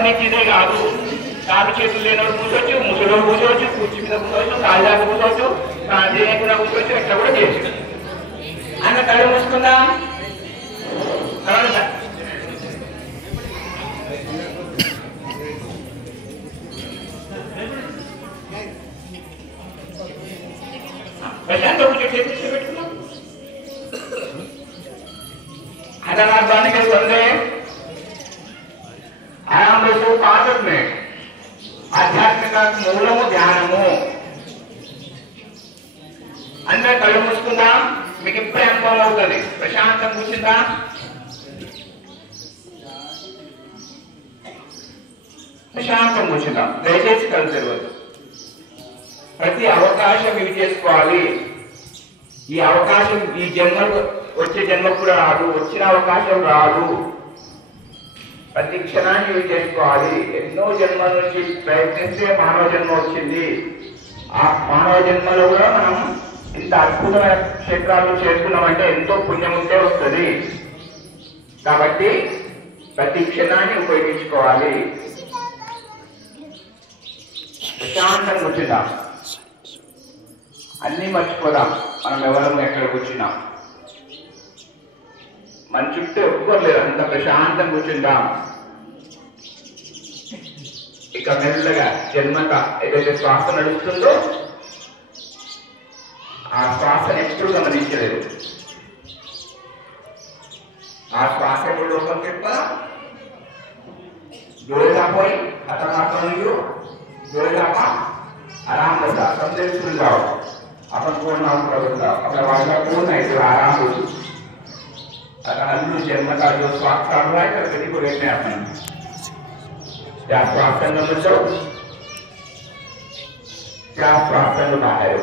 సంబంధించిందే కాదు. కాలు చేతులు లేనోడు కూర్చోవచ్చు, ముసలోడు కూర్చోవచ్చు, కుర్చీ మీద కూర్చోవచ్చు, కాళ్ళ కూర్చోవచ్చు, దేనికుండా కూర్చోవచ్చు, ఎట్లా కూడా చేయొచ్చు. అన్న కళ్ళు మూసుకుందా प्रशांत अनाथ के संदेह आयाम पाठक में आध्यात्मिक मूलमु ध्यानमु अंदर कళ్ళు మూసుకుందా మీకు ఇప్పుడే అనుభవం అవుతుంది. ప్రశాంతం కూర్చుందా ప్రశాంతం కూర్చుందాం. దయచేసి కళ్ళు తెరవద్దు. ప్రతి అవకాశం ఇవి చేసుకోవాలి. ఈ అవకాశం ఈ జన్మకు వచ్చే జన్మకు రాదు, వచ్చిన అవకాశం రాదు. ప్రతి క్షణాన్ని ఇవి చేసుకోవాలి. ఎన్నో జన్మల నుంచి ప్రయత్నిస్తే మానవ జన్మ వచ్చింది. ఆ మానవ జన్మలో కూడా మనం ఇంత అద్భుతమైన క్షేత్రాలు చేసుకున్నామంటే ఎంతో పుణ్యం ఉంటే వస్తుంది. కాబట్టి ప్రతి క్షణాన్ని ఉపయోగించుకోవాలి. ప్రశాంతంగా కూర్చుందాం. అన్నీ మర్చిపోదాం. మనం ఎవరం ఎక్కడ కూర్చున్నాం, మన చుట్టూ ఒప్పుకోలేదు. అంత ప్రశాంతంగా కూర్చుందాం. ఇక మెల్లగా జన్మక ఏదైతే శ్వాస నడుస్తుందో ఆ శ్వాసను ఎప్పుడు గమనించలేదు. ఆ శ్వాస ఎప్పుడు లోపలికి చెప్పా जोड़ेगा कोई खतरनाक नहीं हो, जोड़ेगा का आराम बता समझे सुन जाओ. अपन को नाम करता अपना वाला कौन है जो आराम हो. अगर हम जन्म का जो स्वास्थ्य कर रहा है कभी को लेते हैं अपन क्या स्वास्थ्य न बचो, क्या स्वास्थ्य न बाहर